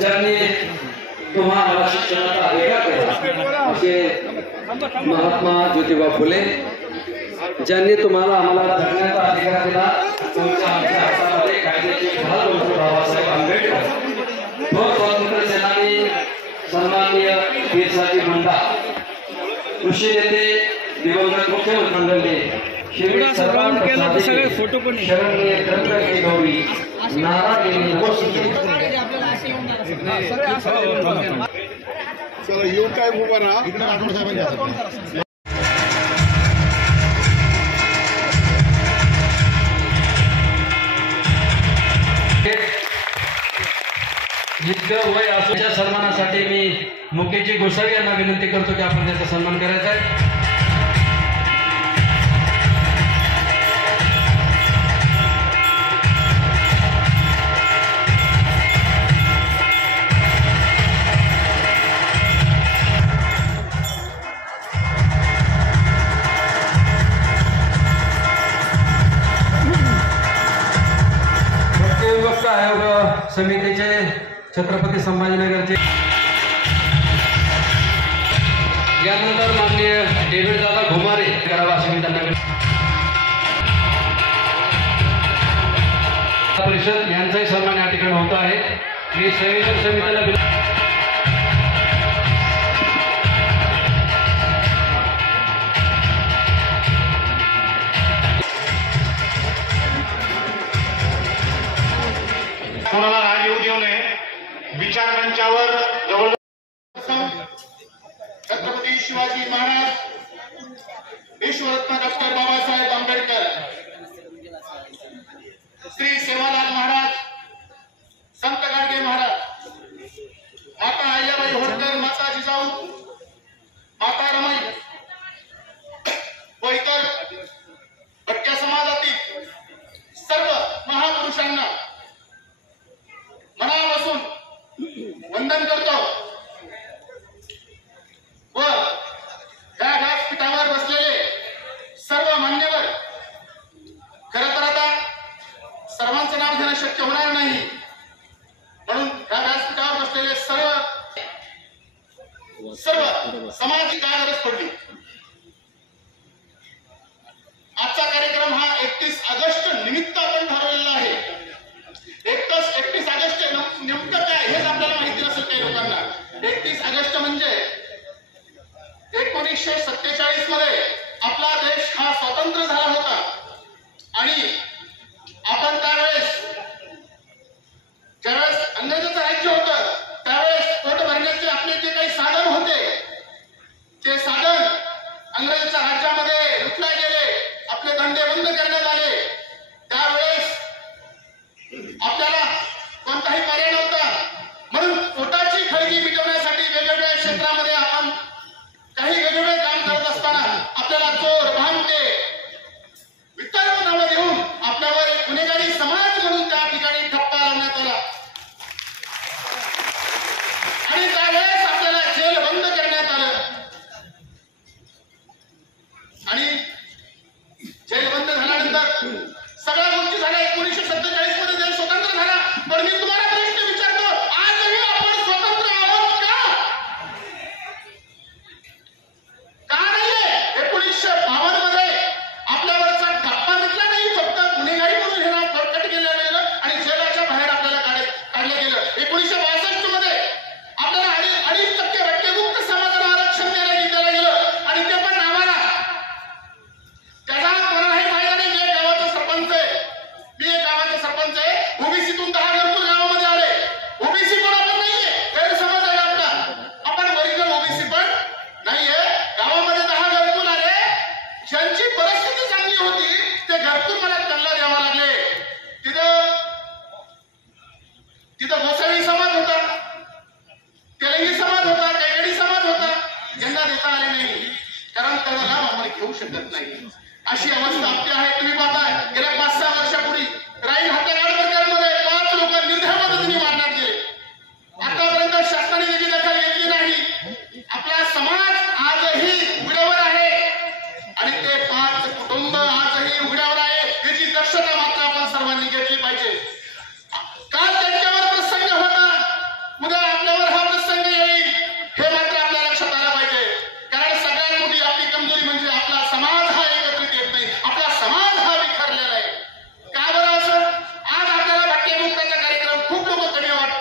ज्यांनी तुम्हाला शिक्षणाचा अधिकार दिला असे महात्मा ज्योतिबा फुले, ज्यांनी तुम्हाला आम्हाला जगण्याचा अधिकार दिला तुमच्या आमच्या हातामध्ये कायद्याचे ढाल होते बाबासाहेब आंबेडकर, थोर स्वातंत्र्य सेनानी सन्माननीय वीरसाजी मुंडा, कृषी नेते दिवंगत मुख्यमंत्री मंडळी सगळे फोटो पण शरणीय दंडके गौरी नारायणी चला येऊ काय उभा राहा इकडे राठोड साहेबांनी इतकं वय असल्याच्या सन्मानासाठी मी मुकेशजी गोसावी यांना विनंती करतो की आपण त्याचा सन्मान करायचा आहे. आयोग समितीचे छत्रपती संभाजीनगरचे यानंतर माननीय डेव्हिड दादा घुमारे करावा असे मी त्यांना परिषद यांचाही सन्मान या ठिकाणी होत आहे. मी संयोजन समितीला कोणाला राग येऊ देऊ नये. विचार मंचावर जवळ छत्रपती शिवाजी महाराज, विश्वरत्न डॉक्टर बाबासाहेब आंबेडकर, श्री सेवालाल महाराज, संत गाडगे महाराज, माता अहिल्याबाई होळकर, माता जिजाऊ, माता रमाई व इतर भटक्या समाजातील सर्व महापुरुषांना मनापासून वंदन करतो व या व्यासपीठावर बसलेले सर्व मान्यवर, खरं तर आता सर्वांचं नाव घेणं शक्य होणार नाही, म्हणून या व्यासपीठावर बसलेले सर्व समाजाची काय गरज पडली. आजचा कार्यक्रम हा 31 ऑगस्ट निमित्त आपण ठरवलेला आहे. 31 ऑगस्ट नेमकं काय हेच आपल्याला माहिती नसेल काही लोकांना. 31 ऑगस्ट म्हणजे 1947 मध्ये आपला देश हा स्वतंत्र झाला होता आणि आपण ज्यावेळेस इंग्रजांचं राज्य होतं त्यावेळेस पोट भरण्याचे आपले जे काही साधन होते ते साधन इंग्रजांच्या राज्यामध्ये लुटले गेले, आपले धंदे बंद करण्यात आले. त्यावेळेस आपल्याला कोणताही पर्याय नव्हता, म्हणून पोटाची खळगी मिटवण्यासाठी वेगवेगळ्या क्षेत्रामध्ये आपण काही वेगवेगळे काम करत असताना आपल्याला चोर, भामटे, वितरण नावं देऊन आपल्यावर एक गुन्हेगारी समाज म्हणून त्या ठिकाणी ठप्पा लावण्यात आला आणि त्यावेळेस आपल्याला जेल बंद करण्यात आलं आणि जेल बंद झाल्यानंतर सगळ्या गोष्टी झाल्या. 1947 मध्ये देश स्वतंत्र झाला. पण मी तुम्हाला प्रश्न विचारतो, आजही आपण स्वतंत्र आहोत का? नाहीये. 1952 मध्ये आपल्यावरचा ठप्पा मिटला नाही, फक्त गुन्हेगारी म्हणून हे नाव फरकट केलं गेलं आणि जेलाच्या बाहेर आपल्याला काढलं गेलं. 1962 मध्ये आपल्याला 2.5% भटकेमुक्त समाजाला आरक्षण देण्यात गेलं आणि ते पण नावाला. त्याचा कोणालाही फायदा नाही. मी एक गावाचा सरपंच आहे. ओबीसीतून 10 घरकुल गावामध्ये आले. ओबीसी पण आपण नाहीये, गैरसमज आहे आपला. आपण ओरिजिनल ओबीसी पण नाहीये. गावामध्ये 10 घरकुल आले. ज्यांची परिस्थिती चांगली होती ते घरकुल मला त्यांना द्यावा लागले. तिथं गोसावी समाज होता, तेलंगी समाज होता, कैगडी समाज होता, यांना देता आले नाही कारण त्याला लाभ आपण घेऊ शकत नाही. अशी अवस्था आपली आहे. तुम्ही पाहताय गेल्या 5-6 वर्षापूर्वी राईन हत्याकांड प्रकरणामध्ये 5 लोक निर्दय पद्धतीने मारण्यात गेले. आतापर्यंत शासनाने त्याची दखल घेतली नाही. आपला समाज आजही उघड्यावर आहे आणि ते 5 कुटुंब आजही उघड्यावर आहे. याची दक्षता मात्र आपण सर्वांनी घेतली पाहिजे. काल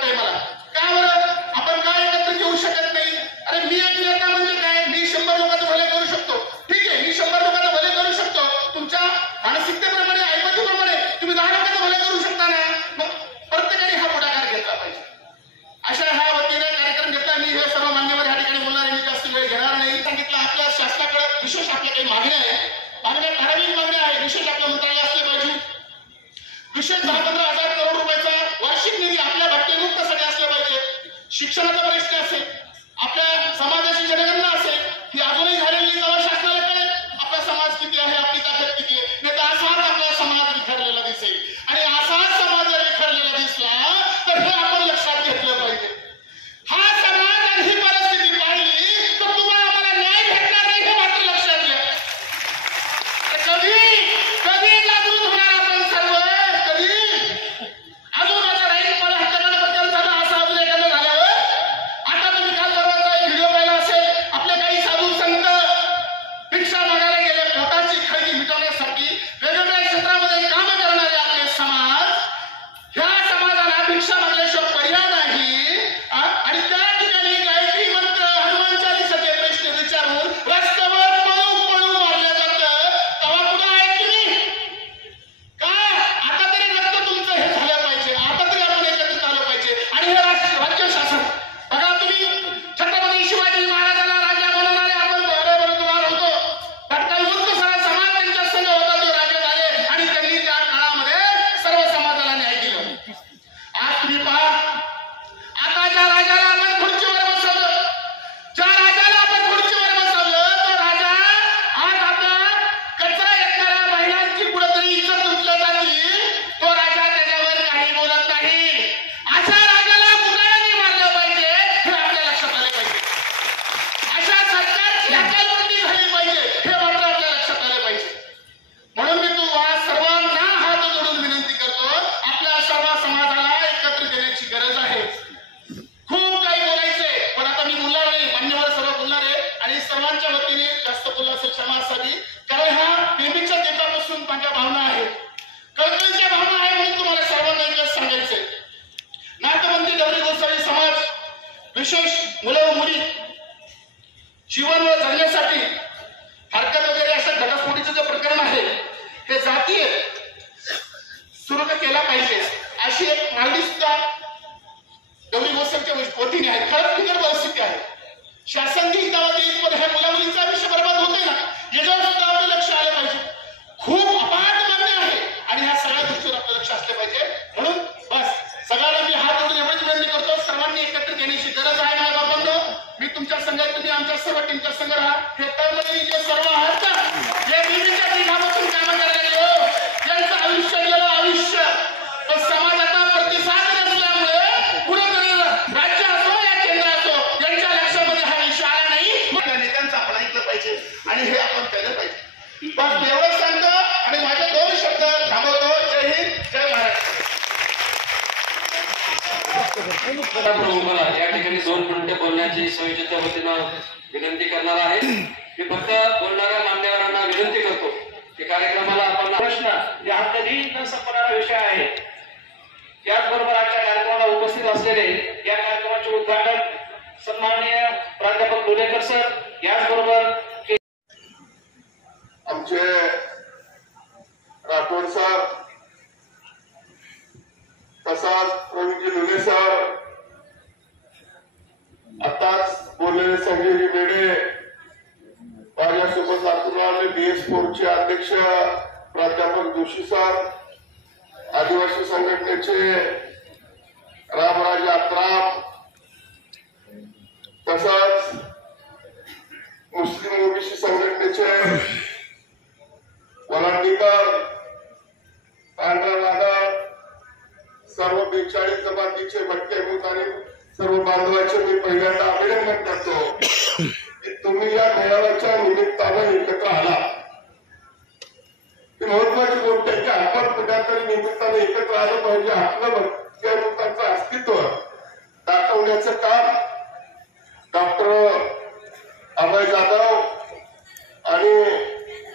वाटतंय मला. का बरं आपण काय एकत्र घेऊ शकत नाही? अरे मी एक नेता म्हणजे काय? मी 100 लोकांचं भले करू शकतो. ठीक आहे, मी 100 लोकांचं भले करू शकतो. तुमच्या मानसिकतेप्रमाणे ऐपतीप्रमाणे तुम्ही 10 लोकांचं भले करू शकता ना. मग प्रत्येकाने हा पुढाकार घेतला पाहिजे. अशा ह्या वतीने कार्यक्रम घेतला. मी हे सर्व मान्यवर या ठिकाणी बोलणार आहे. मी जास्त वेळ घेणार नाही. सांगितलं आपल्या शासनाकडे विशेष आपल्या काही मागण्या आहेत. मागण्या ठराविक मागण्या आहेत. विशेष आपलं मंत्रालय असले पाहिजे. विशेष 10-15 हजार करोड रुपयाचा वार्षिक निधी आपल्या भटकेमुक्तासाठी असला पाहिजे. शिक्षणाचा प्रश्न असेल, आपल्या समाजाची जनगणना असेल, ही अजूनही झालेली तेव्हा शासनाला कळेल आपला समाज किती आहे, आपली ताकद किती आहे. नाही तर असाच आपला समाज विखरलेला दिसेल. आणि असाच समाज जर विखरलेला दिसला तर हे आपण लक्षात घेतलं पाहिजे. हा समाज आणि ही परिस्थिती पाहिली तर तुम्हाला आम्हाला न्याय भेटणार नाही हे मात्र लक्षात घ्या. कधी जागृत होणार आपण सर्व? कधी अजून आता राईट मला हक्काबद्दल झाला असा अजून एखादं झाल्यावर आता तुम्ही काल परवाचा एक व्हिडिओ पाहिला असेल. आपले काही साधू संत भिक्षा मागायला गेले पोटाची खळगी मिटवण्यासाठी. वेगवेगळ्या क्षेत्रामध्ये काम करणारे आपले समाज, ह्या समाजाला भिक्षा मागल्याशिवाय पर्याय नाही. आणि त्या ठिकाणी गायत्री मंत्र हनुमान चालीसाचे प्रश्न विचारून रस्त्यावर पळून मारलं जातं. तेव्हा कुठं आहेत तुम्ही? का आता तरी रक्त तुमचं हे झालं पाहिजे. आता तरी आपण एकत्रित आलं पाहिजे. आणि हे राज्य शासन बघा, तुम्ही छत्रपती शिवाजी महाराजांना राजा बनवणारे आपण बरोबर होतो. तत्काळ मुक्त सगळा समाज त्यांच्या संघ होता, तो राजे झाले आणि त्यांनी त्या काळामध्ये सर्व समाजाला न्याय दिला. आज तुम्ही पहा, आता ज्या राजाला आपण खुर्चीवर बसवलं, ज्या राजाला आपण खुर्चीवर बसवलं, तो राजा आज आता कचरा येणाऱ्या महिलांची कुठेतरी इज्जत लुटल्या जाते. तो राजा त्याच्यावर काही बोलत नाही. अशा राजाला मुलांनी मारलं पाहिजे हे आपल्या लक्षात आले पाहिजे. अशा सरकारची हकालपट्टी झाली पाहिजे हे मात्र आपल्या लक्षात आले पाहिजे. म्हणून मी तुम्हाला सर्वांना हात जोडून विनंती करतो, आपल्या सर्व समाजाला एकत्रित येण्याची गरज आहे. खूप काही बोलायचंय पण आता मी बोलणार नाही. मान्यवर सर्व बोलणार आहे आणि सर्वांच्या वतीने जास्त बोलला असेल क्षमा असावी. कारण हा नेहमीच्या देशापासून माझ्या भावना आहेत, कळकळीच्या भावना आहे. म्हणून तुम्हाला सर्वांना एकच सांगायचंय, नाथपंथी गौरी गोसावी समाज विशेष मुलं व मुली जीवन व जगण्यासाठी हरकत वगैरे अशा घटस्फोटीचं जे प्रकरण आहे हे जातीय सुरू केला पाहिजे अशी एक मागणी सुद्धा गौरी गोसावीच्या वतीने आहे. खरंच बिकट परिस्थिती आहे. शासन हितावधी पण ह्या मुलामुलींचा आयुष्य बरबाद होतोय ना, याच्यावर सुद्धा आपलं लक्ष आलं पाहिजे. खूप अपाट मागणी आहे आणि ह्या सगळ्या गोष्टीवर आपलं लक्ष असलं पाहिजे. म्हणून बस सगळ्यांना मी हात जोडून एवढीच विनंती करतो, सर्वांनी एकत्रित येण्याची गरज आहे. माझ्या बाबांनो, मी तुमच्या संघात, तुम्ही आमच्या सर्व टीमच्या संघ राहा. हे तळमळी जे सर्व आहात ना, जे नेहमीच्या दिवसापासून कामं करायला गेलो, त्यांचं आयुष्य गेलं आयुष्य. पण समाज आता प्रतिसाद नसल्यामुळे कुठेतरी राज्य असो या केंद्र असो यांच्या लक्षामध्ये हा विषय आला नाही. मग त्या नेत्यांचं आपण ऐकलं पाहिजे आणि हे आपण केलं पाहिजे. बस मी एवढंच सांगतो आणि माझे 2 शब्द थांबवतो. जय हिंद, जय महाराष्ट्र. मला या ठिकाणी 2 मिनिटं बोलण्याची संयोजकच्या वतीनं विनंती करणार आहे. मी फक्त बोलणाऱ्या मान्यवरांना विनंती करतो की कार्यक्रमाला आपण प्रश्न जे हा कधी न संपणारा विषय आहे. त्याचबरोबर आजच्या कार्यक्रमाला उपस्थित असलेले या कार्यक्रमाचे उद्घाटन सन्माननीय प्राध्यापक लोलेकर सर, याचबरोबर आमचे राठोड सर, तसाच प्रवीणजी लुले सर, आताच बोललेले संजयजी बेडे, माझ्यासोबत लातूरला DS4चे अध्यक्ष प्राध्यापक जोशी सर, आदिवासी संघटनेचे रामराज आत्राम, तसंच मुस्लिम ओबीसी संघटनेचे वलांडीकर, पांढरा, सर्व 42 जमातीचे भटके आणि सर्व बांधवाचे मी पहिल्यांदा अभिनंदन करतो की तुम्ही या मेळाव्याच्या निमित्तानं एकत्र आला. ही महत्वाची गोष्ट आहे की आपण कुठ्यातरी निमित्तानं एकत्र आलं पाहिजे. आपलं भटक्यांचं अस्तित्व दाखवण्याचं काम डॉक्टर अभय जाधव आणि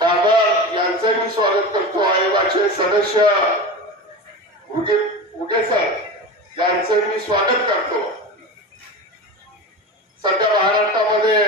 बाबा यांचं मी स्वागत करतो. आयोगाचे सदस्य उगे सर यांचं मी स्वागत करतो. सध्या महाराष्ट्रामध्ये